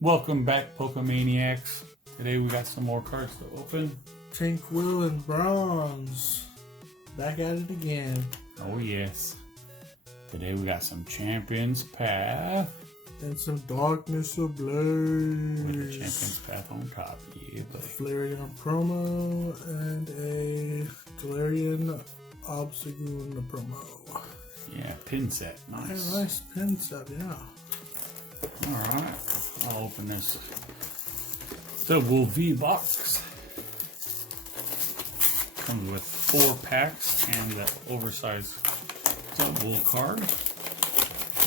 Welcome back, Pokemaniacs. Today we got some more cards to open. TankWill and Bronze. Back at it again. Oh yes. Today we got some Champions Path. And some Darkness Ablaze. With the Champions Path on top. Yeah, A buddy. Flareon promo and a Galarian Obstagoon promo. Yeah, pin set. Nice. Nice pin set, yeah. Alright. I'll open this double V box. Comes with 4 packs and the oversized double card.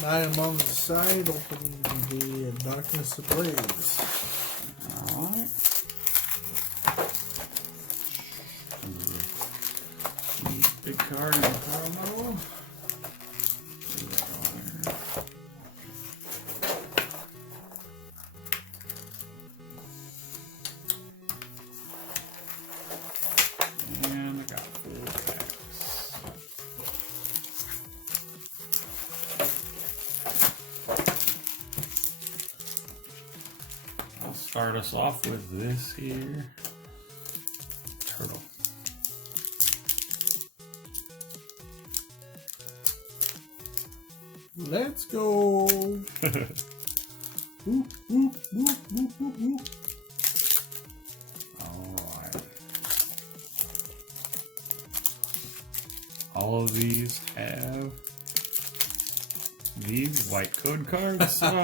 I am on the side opening the Darkness Ablaze. Alright. Big card in the promo. And I got 4 packs. I'll start us off with this here. Turtle. Let's go. Whoop, whoop, whoop, whoop, whoop, whoop. Alright. All of these have these white code cards. They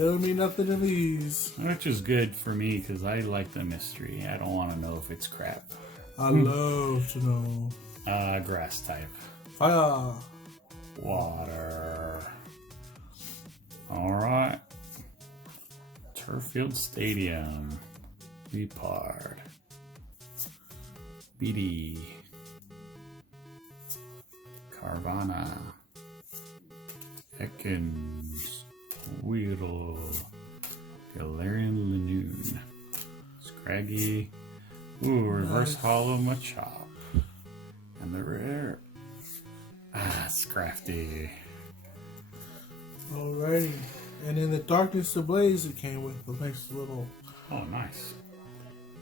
don't mean nothing to these. Which is good for me because I like the mystery. I don't want to know if it's crap. I love to know. Grass type. Fire. Water. Alright. Turffield Stadium. Leopard. BD. Carvana. Ekans. Weedle. Galarian Lanoon. Scraggy. Ooh, reverse hollow Machop. And the rare. Scrafty. Alrighty. And in the Darkness Ablaze, it came with a nice little Oh, nice.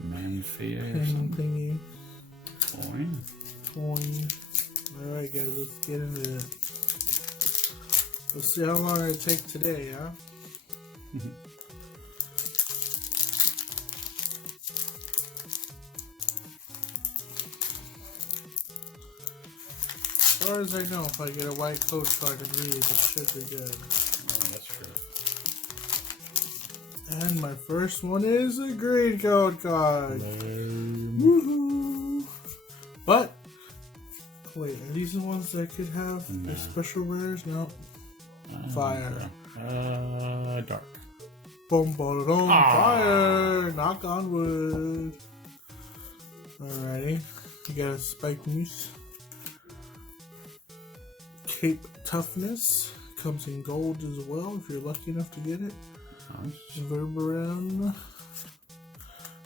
Manfia or pin something. thingy. Coin. Alright, guys, let's get into it. Let's see how long it takes today, huh? As far as I know, if I get a white code card and read, it should be good. Oh, that's true. And my first one is a green code card. Woohoo! But, wait, are these the ones that could have the special rares? No. Fire. Dark. Boom, boom, boom, fire! Knock on wood. Alrighty. You got a Spike Mousse. Cape Toughness. Comes in gold as well if you're lucky enough to get it. Nice. Verberan.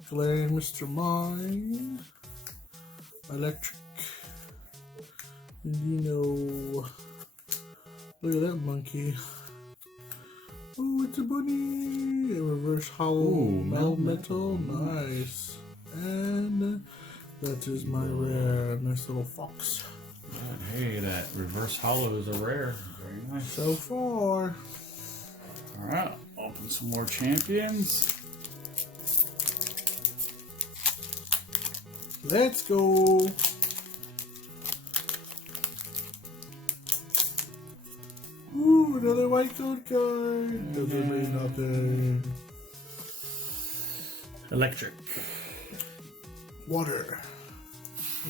Galarian Mr. Mine. Electric. Indino. Look at that monkey. Oh, it's a bunny. A reverse hollow Melmetal. Nice. And that is my rare. Nice little fox. Hey, that reverse hollow is a rare. Very nice. So far. Alright, open some more champions. Let's go. Ooh, another white code card. Doesn't mean nothing. Electric. Water.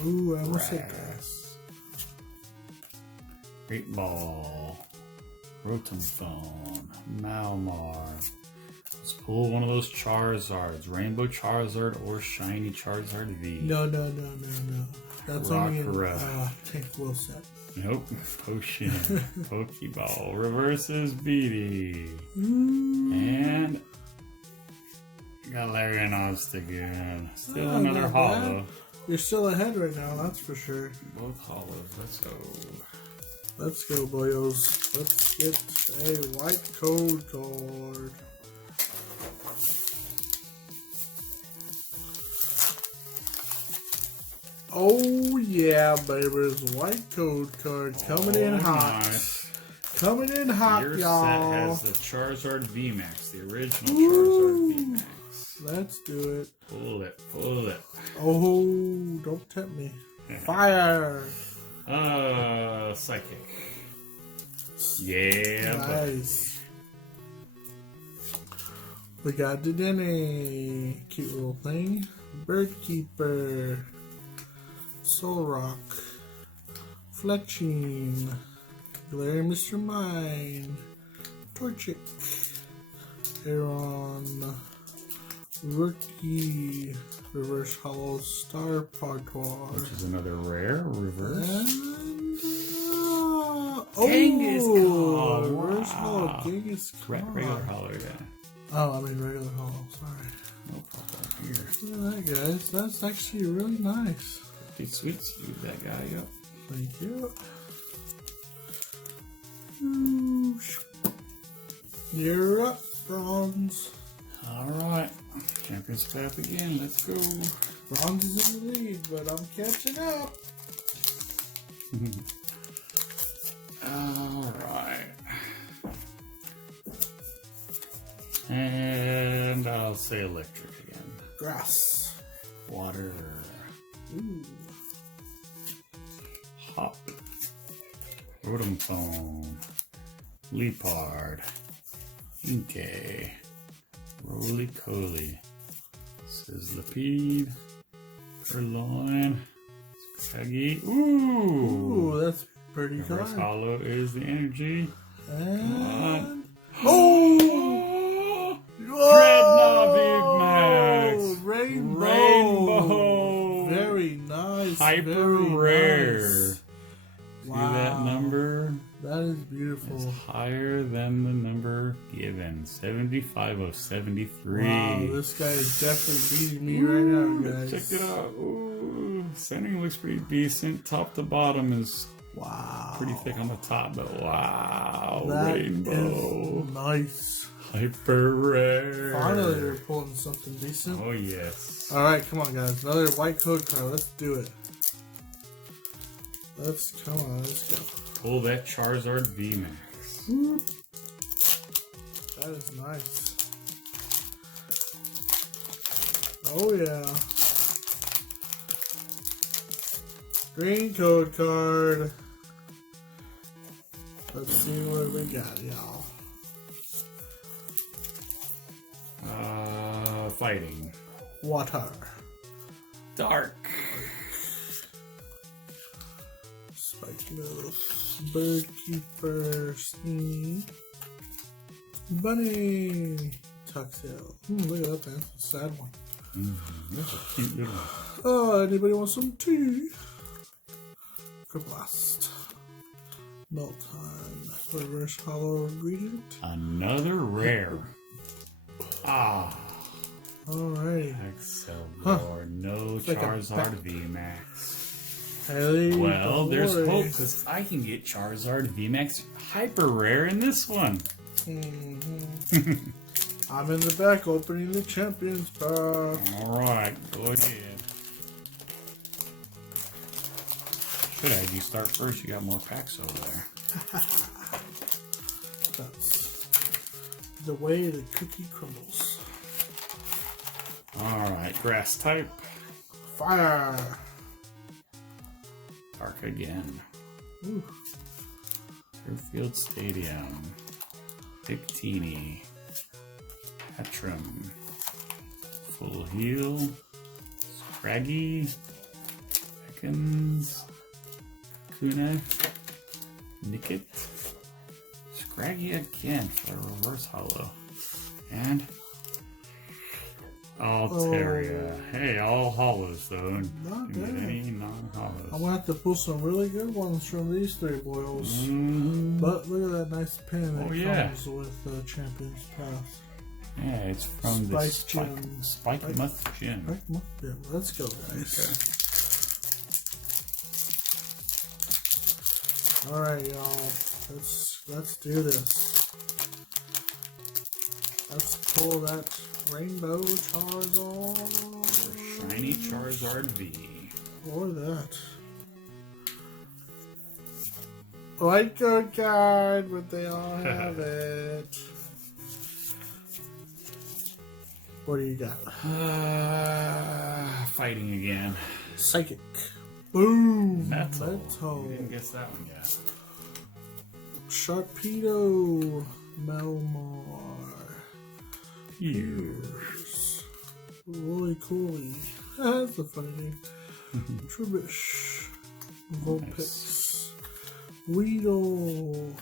Ooh, I almost said grass. Great Ball. Rotom Phone. Malmar. Let's pull one of those Charizards. Rainbow Charizard or Shiny Charizard V. No. That's only in Rockruff. TankWill set. Nope. Potion. Pokeball. Reverses BD. And Galarian Obstagoon. Still another not hollow. bad. You're still ahead right now, that's for sure. Both hollows. Let's go. Let's go, boyos. Let's get a white code card. Oh yeah, baby. There's a white code card coming in hot. Nice. Coming in hot, Your y'all. set has the Charizard VMAX, the original Charizard VMAX. Let's do it. Pull it, pull it. Oh, don't tempt me. Fire. Psychic. Yeah. Nice. We got the Denny. Cute little thing. Bird Keeper. Soul Rock. Fletching. Glare Mr. Mine. Torchic. Aeron. Rookie. Reverse Hollow Star Partoir. Which is another rare reverse. And, Kangaskhan. Reverse Wow. Hollow Kangaskhan. Regular hollow, yeah. Oh, I mean regular hollow, sorry. No problem here. Look at that, guys. That's actually really nice. Pretty sweet. Leave that guy up. Thank you. You're up, Bronze. Alright. Champions Path again. Let's go. Bronze is in the lead, but I'm catching up. Alright. And I'll say electric again. Grass. Water. Ooh. Hop. Rotom Phone. Leopard. Inkay. Roly Coly. Sizzlipede. Purloin. Scraggy. Ooh, that's pretty good. Reverse Hollow is the energy. And Oh! Whoa! Max. Rainbow. Very nice. Hyper very rare. Nice. See that number? That is beautiful. It's higher than the number given. 75 of 73. Wow, this guy is definitely beating me right now, guys. Check it out. Ooh, centering looks pretty decent. Top to bottom is pretty thick on the top, but wow, that rainbow. is nice. Hyper rare. Finally, they're pulling something decent. Oh, yes. Alright, come on, guys. Another white code card. Let's do it. Let's go. Pull that Charizard VMAX. That is nice. Oh, yeah. Green code card. Let's see what we got, y'all. Fighting. Water. Dark. Spike Mills. Bird Keeper. Sneak. Bunny. Tuxedo. Look at that, man. Sad one. That's a cute little one. Oh, anybody want some tea? Blast. Melton. Reverse Hollow Ingredient. Another rare. Alright. Excelsior. No Like a Charizard VMAX. Hey, Well, there's don't worry. hope because I can get Charizard VMAX Hyper Rare in this one. I'm in the back opening the Champions Pack. Alright, go ahead. Should I have you start first? You got more packs over there. That's the way the cookie crumbles. Alright, grass type. Fire! Dark again. Ooh. Fairfield Stadium. Victini. Hatchram. Full Heal. Scraggy. Ekans. Kuna. Nickit. Scraggy again for a reverse hollow. And Altaria. Hey, all hollows though. Not Didn't get bad. any non-hollows. I'm gonna have to pull some really good ones from these three boils. But look at that nice pin that comes with the Champions Path. Yeah, it's from the Spike Muth Gym. Yeah, let's go, guys. Okay. Alright, y'all. Let's do this. Let's pull that Rainbow Charizard. Shiny Charizard V. Or that. White card, but they all have it. What do you got? Fighting again. Psychic. Boom. Metal. Metal. We didn't guess that one yet. Sharpedo. Melmar. Years. Wooly Cooly. That's a funny name. Trubbish. Vulpix. Nice. Weedle.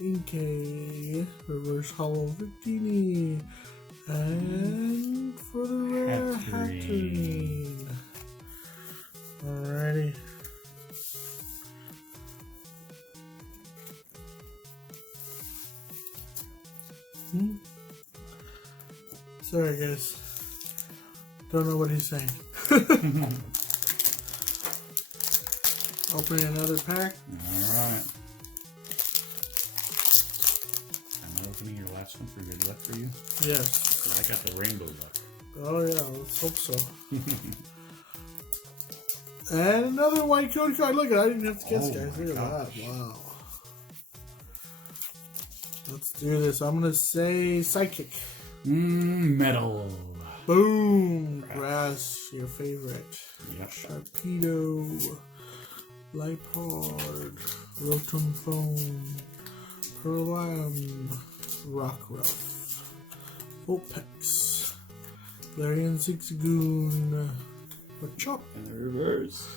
Inkay. Reverse Hollow Victini. And for the rare Hatterene. Alrighty. Sorry guys. Don't know what he's saying. Opening another pack. Alright. I'm opening your last one for good luck for you. Yes. I got the rainbow luck. Oh yeah, let's hope so. And another white code card. Look, I didn't have to guess, guys. Look at that. Wow. Let's do this. I'm gonna say psychic. Metal. Boom. Grass, your favorite. Yep. Sharpedo. Lipard. Rotom Foam. Perlam. Rockruff. Vulpix. Larian Zigzagoon. Chop. And the reverse.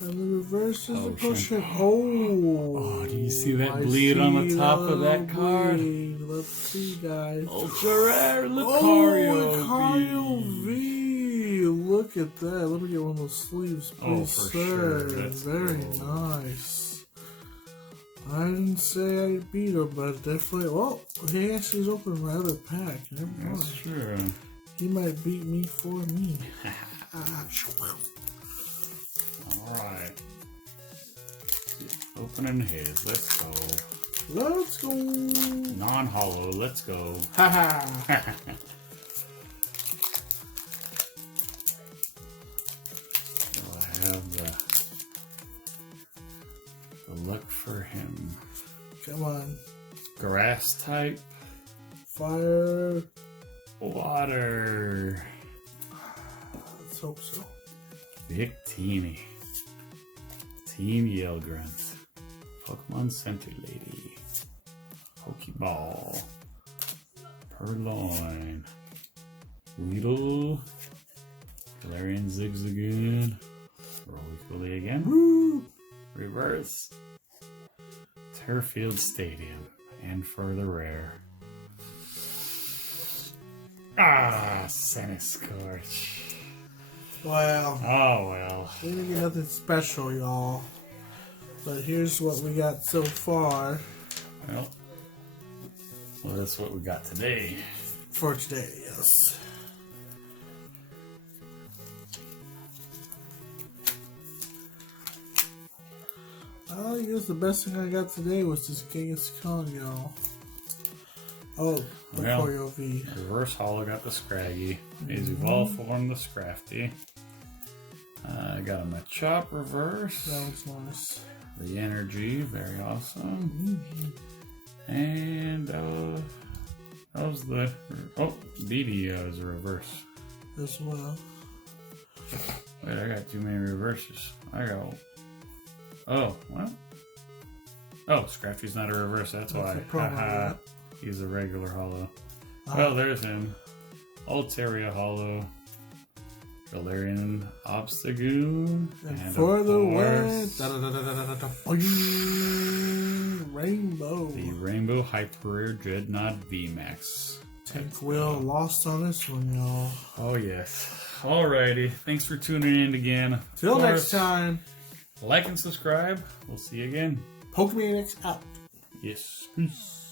And the reverse is Oh, the potion. shit. Oh. Do you see that I bleed on the see top that of that little card? bleed. Let's see, guys. Ultra rare Lucario. Lucario V. Look at that. Let me get one of those sleeves, please, Oh, for sir. sure. That's Very cool. nice. I didn't say I beat him, but definitely. Well, he actually is opening my other pack. Never mind. That's true. He might beat me for me. Alright. Opening his. Let's go. Let's go. Non-hollow. Let's go. Haha. I have the luck for him. Come on. Grass type. Fire. Water. Let's hope so. Victini. Team Yell Grunt. Pokemon Center Lady. Pokeball. Purloin. Weedle. Galarian Zigzagoon. Roly-Poly again. Woo! Reverse. Turffield Stadium. And for the rare. Scorch. Wow. Oh well. We didn't get nothing special, y'all. But here's what we got so far Well, that's what we got today. for today, yes. I guess the best thing I got today was this Genghis Khan, y'all. Oh, the Well, Choreo V. Reverse Hollow got the Scraggy. Is Evolve Form the Scrafty. I got a Machop Reverse. That was nice. The Energy, very awesome. And that was the BD is a reverse. As well. Wait, I got too many reverses. I got. Oh, well. Oh, Scrafty's not a reverse, that's why. a promo, yeah. He's a regular hollow. Well, there's him. Altaria hollow. Galarian Obstagoon. And for the course, win, Rainbow. the Rainbow Hyper Rare Dreadnought VMAX. TankWill lost on this one, y'all. Oh, yes. Alrighty. Thanks for tuning in again. Till Of next course, time, like and subscribe. We'll see you again. Pokemon X out. Yes. Peace.